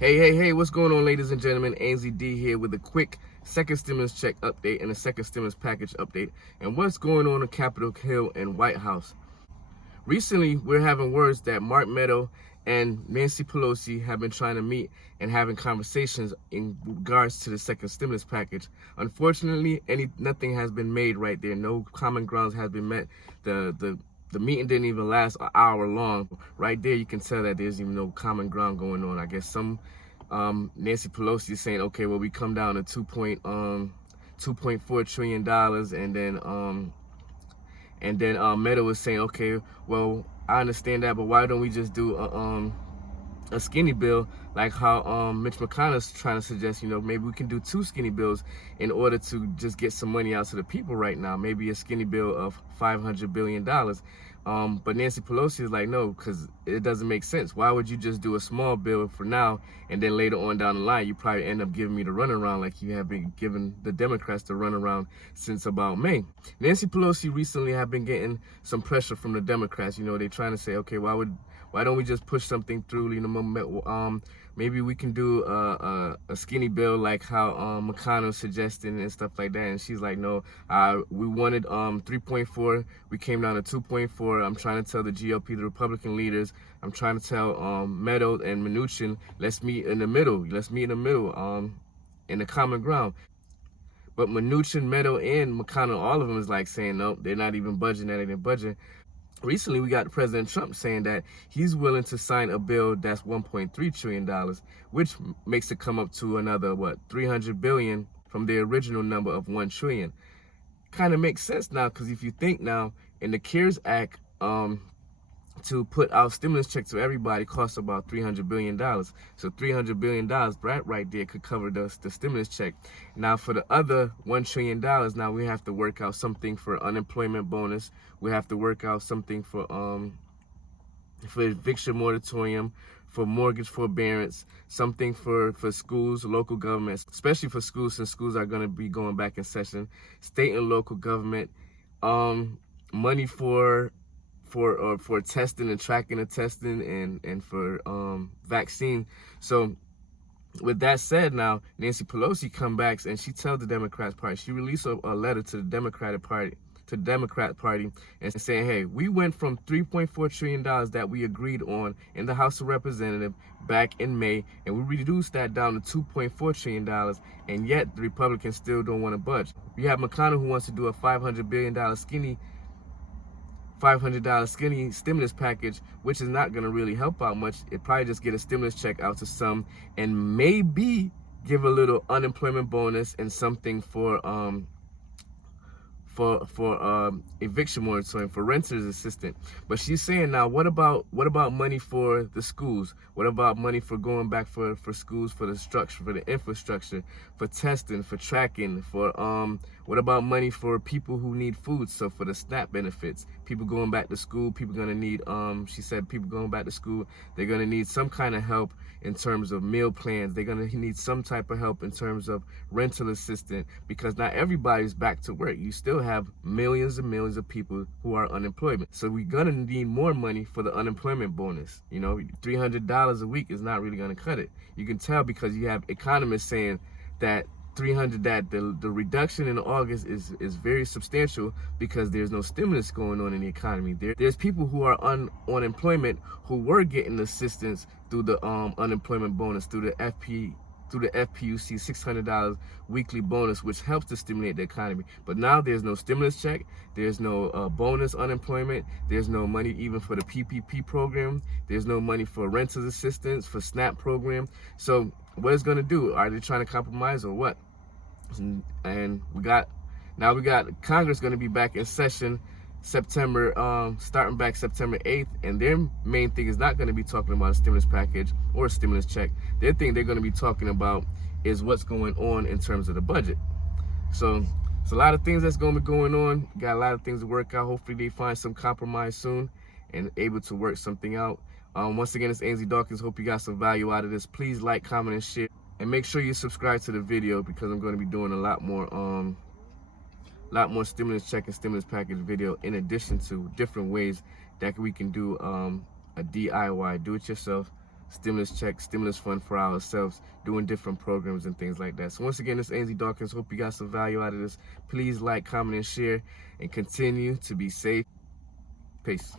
Hey, what's going on, ladies and gentlemen? ANZD here with a quick second stimulus check update and a second stimulus package update and what's going on in Capitol Hill and White House. Recently, we're having words that Mark Meadows and Nancy Pelosi have been trying to meet and having conversations in regards to the second stimulus package. Unfortunately, nothing has been made right there. No common grounds has been met. The meeting didn't even last an hour long. Right there, you can tell that there's even no common ground going on. I guess Nancy Pelosi is saying, okay, well, we come down to $2.4 trillion, and then Meadows was saying, okay, well, I understand that, but why don't we just do a skinny bill like how Mitch McConnell's trying to suggest? Maybe we can do two skinny bills in order to just get some money out to the people right now. Maybe a skinny bill of $500 billion. But Nancy Pelosi is like, no, because it doesn't make sense. Why would you just do a small bill for now, and then later on down the line, you probably end up giving me the runaround like you have been giving the Democrats the runaround since about May. Nancy Pelosi recently have been getting some pressure from the Democrats. They're trying to say, okay, why don't we just push something through? Maybe we can do a skinny bill like how McConnell suggested and stuff like that. And she's like, no, we wanted 3.4. We came down to 2.4. I'm trying to tell the GOP, the Republican leaders, I'm trying to tell Meadows and Mnuchin, let's meet in the middle. In the common ground. But Mnuchin, Meadows, and McConnell, all of them is like saying, no, they're not even budging that. They're budgeting. Recently, we got President Trump saying that he's willing to sign a bill that's $1.3 trillion, which makes it come up to another, $300 billion from the original number of $1 trillion. Kind of makes sense now, because if you think now, in the CARES Act, to put out stimulus check to everybody costs about $300 billion. So $300 billion right there could cover the stimulus check. Now for the other $1 trillion, now we have to work out something for unemployment bonus. We have to work out something for eviction moratorium, for mortgage forbearance, something for schools, local governments, especially for schools, since schools are going to be going back in session, state and local government, money for testing and tracking the testing and for vaccine. So with that said, now Nancy Pelosi come back and she tells the Democrat Party, she released a letter to the Democrat Party and saying, hey, we went from $3.4 trillion that we agreed on in the House of Representatives back in May, and we reduced that down to $2.4 trillion, and yet the Republicans still don't want to budge. We have McConnell who wants to do a $500 billion skinny stimulus package, which is not going to really help out much. It probably just get a stimulus check out to some, and maybe give a little unemployment bonus and something for eviction moratorium, for renters assistance. But she's saying, now what about money for the schools? What about money for going back for schools, for the structure, for the infrastructure, for testing, for tracking, for what about money for people who need food? So for the SNAP benefits, people going back to school, people gonna need she said people going back to school, they're gonna need some kind of help in terms of meal plans. They're gonna need some type of help in terms of rental assistance, because not everybody's back to work. You still have millions and millions of people who are unemployed. So we're gonna need more money for the unemployment bonus. $300 a week is not really gonna cut it. You can tell because you have economists saying that the reduction in August is very substantial, because there's no stimulus going on in the economy. There's people who are on unemployment who were getting assistance through the unemployment bonus, through the FPUC $600 weekly bonus, which helps to stimulate the economy. But now there's no stimulus check, there's no bonus unemployment, there's no money even for the PPP program, there's no money for renters assistance, for SNAP program. So what it's gonna do? Are they trying to compromise or what? And we got Congress gonna be back in session September, starting back September 8th, and their main thing is not going to be talking about a stimulus package or a stimulus check. Their thing they're going to be talking about is what's going on in terms of the budget. So it's a lot of things that's going to be going on. Got a lot of things to work out. Hopefully they find some compromise soon and able to work something out. Once again, it's ANZ Dawkins. Hope you got some value out of this. Please like, comment, and share, and make sure you subscribe to the video, because I'm going to be doing a lot more stimulus check and stimulus package video, in addition to different ways that we can do a DIY, do it yourself, stimulus check, stimulus fund for ourselves, doing different programs and things like that. So once again, this is Ainsley Dawkins. Hope you got some value out of this. Please like, comment, and share, and continue to be safe. Peace.